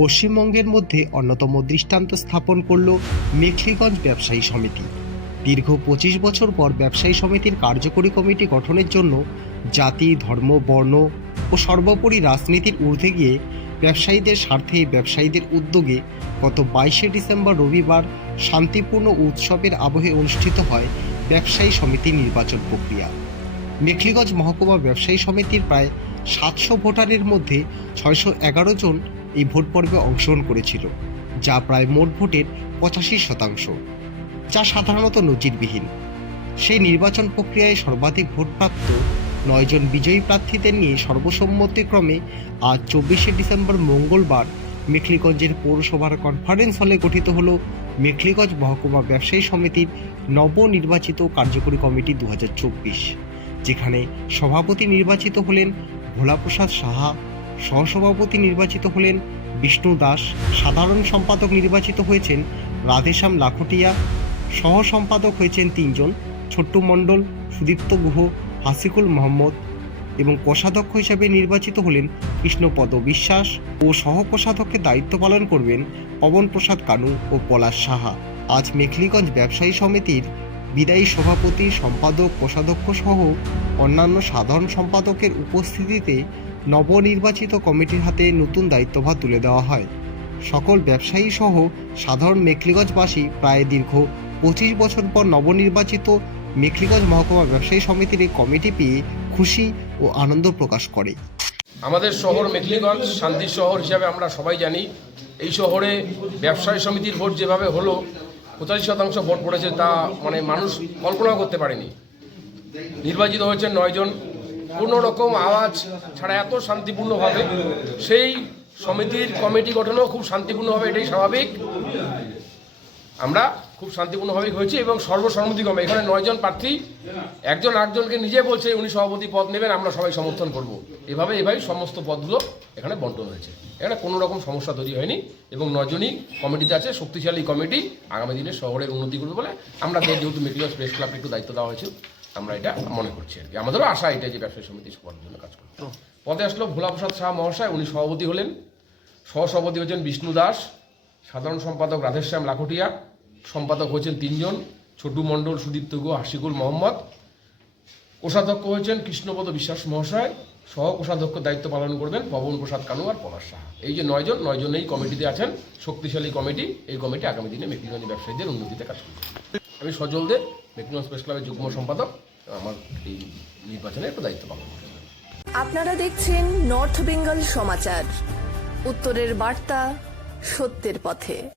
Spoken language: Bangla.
পশ্চিমবঙ্গের মধ্যে অন্যতম দৃষ্টান্ত স্থাপন করল মেখলিগঞ্জ ব্যবসায়ী সমিতি। দীর্ঘ পঁচিশ বছর পর ব্যবসায়ী সমিতির কার্যকরী কমিটি গঠনের জন্য জাতি, ধর্ম, বর্ণ ও সর্বোপরি রাজনীতির ঊর্ধ্বে গিয়ে ব্যবসায়ীদের স্বার্থে ব্যবসায়ীদের উদ্যোগে গত বাইশে ডিসেম্বর রবিবার শান্তিপূর্ণ উৎসবের আবহে অনুষ্ঠিত হয় ব্যবসায়ী সমিতির নির্বাচন প্রক্রিয়া। মেখলিগঞ্জ মহকুমা ব্যবসায়ী সমিতির প্রায় সাতশো ভোটারের মধ্যে ছয়শো এগারো জন এই ভোট পর্বে অংশগ্রহণ করেছিল, যা প্রায় মোট ভোটের পঁচাশি শতাংশ। যা সাধারণত নজিরবিহীন। সেই নির্বাচন প্রক্রিয়ায় সর্বাধিক ভোটপ্রাপ্ত নয়জন বিজয়ী প্রার্থীদের নিয়ে সর্বসম্মতিক্রমে আজ চব্বিশে ডিসেম্বর মঙ্গলবার মেখলিগঞ্জের পৌরসভার কনফারেন্স হলে গঠিত হল মেখলিগঞ্জ মহকুমা ব্যবসায়ী সমিতির নবনির্বাচিত কার্যকরী কমিটি দু হাজার চব্বিশ, যেখানে সভাপতি নির্বাচিত হলেন ভোলাপ্রসাদ সাহা সহসভাপতি নির্বাচিত হলেন বিষ্ণু দাস, সাধারণ সম্পাদক নির্বাচিত হয়েছেন রাধেশ্যাম লাখটিয়া সহ সম্পাদক হয়েছেন তিনজন, ছোট্টু মণ্ডল, সুদীপ্ত গুহ, হাসিকুল মোহাম্মদ এবং কোষাধ্যক্ষ হিসেবে নির্বাচিত হলেন কৃষ্ণপদ বিশ্বাস ও সহ কোষাধ্যক্ষের দায়িত্ব পালন করবেন পবন প্রসাদ কানু ও পলাশ সাহা। আজ মেখলিগঞ্জ ব্যবসায়ী সমিতির বিদায়ী সভাপতি, সম্পাদক, কোষাধ্যক্ষ সহ অন্যান্য সাধারণ সম্পাদকের উপস্থিতিতে নবনির্বাচিত কমিটির হাতে নতুন দায়িত্বভার তুলে দেওয়া হয়। সকল ব্যবসায়ী সহ সাধারণ মেখলিগঞ্জবাসী প্রায় দীর্ঘ পঁচিশ বছর পর নবনির্বাচিত মেখলিগঞ্জ মহকুমা ব্যবসায়ী সমিতির এই কমিটি পেয়ে খুশি ও আনন্দ প্রকাশ করে। আমাদের শহর মেখলিগঞ্জ শান্তির শহর হিসাবে আমরা সবাই জানি, এই শহরে ব্যবসায়ী সমিতির ভোট যেভাবে হলো, পঁচাশি শতাংশ ভোট পড়েছে তা মানে মানুষ কল্পনা করতে পারেনি। নির্বাচিত হয়েছে নয়জন কোনো রকম আওয়াজ ছাড়া এত শান্তিপূর্ণভাবে সেই সমিতির কমিটি গঠনও খুব শান্তিপূর্ণভাবে এটাই স্বাভাবিক। আমরা খুব শান্তিপূর্ণভাবে হয়েছি এবং সর্বসম্মতিক্রমে এখানে নয়জন প্রার্থী, একজন আটজনকে নিজে বলছে উনি সভাপতি পদ নেবেন, আমরা সবাই সমর্থন করব। এভাবে এভাবেই সমস্ত পদগুলো এখানে বন্টন হয়েছে। এখানে কোনো রকম সমস্যা তৈরি হয়নি এবং নজনই কমিটিতে আছে, শক্তিশালী কমিটি, আগামী দিনে শহরের উন্নতি করবে বলে আমরা যেহেতু মেটিরিয়াল প্রেস ক্লাবকে একটু দায়িত্ব দেওয়া হয়েছে আমরা এটা মনে করছি আর কি। আমাদেরও আশা এটা যে ব্যবসায়ী সমিতি সবার জন্য কাজ করবে পদে আসলো ভোলাপ্রসাদ শাহ মহাশয়, উনি সভাপতি হলেন। সহসভাপতি হচ্ছেন বিষ্ণু দাস, সাধারণ সম্পাদক রাধেশ্যাম লাখটিয়া, সম্পাদক হয়েছেন তিনজন, ছোটু মণ্ডল, সুদীপ্ত গো হাসিকুল মোহাম্মদ। কোষাধ্যক্ষ হয়েছেন কৃষ্ণপদ বিশ্বাস মহাশয় সহ কোষাধ্যক্ষ দায়িত্ব পালন করবেন পবন প্রসাদ কানু আর পলাশ সাহা। এই যে নয়জন নয়জন এই কমিটিতে আছেন, শক্তিশালী কমিটি, এই কমিটি আগামী দিনে মেকলিগঞ্জ ব্যবসায়ীদের উন্নতিতে কাজ করবে। আমি সজল দে মেকলিগঞ্জ প্রেস ক্লাবের যুগ্ম সম্পাদক। আমার এই দায়িত্ব পালন আপনারা দেখছেন নর্থ বেঙ্গল সমাচার। উত্তরের বার্তা সত্যের পথে।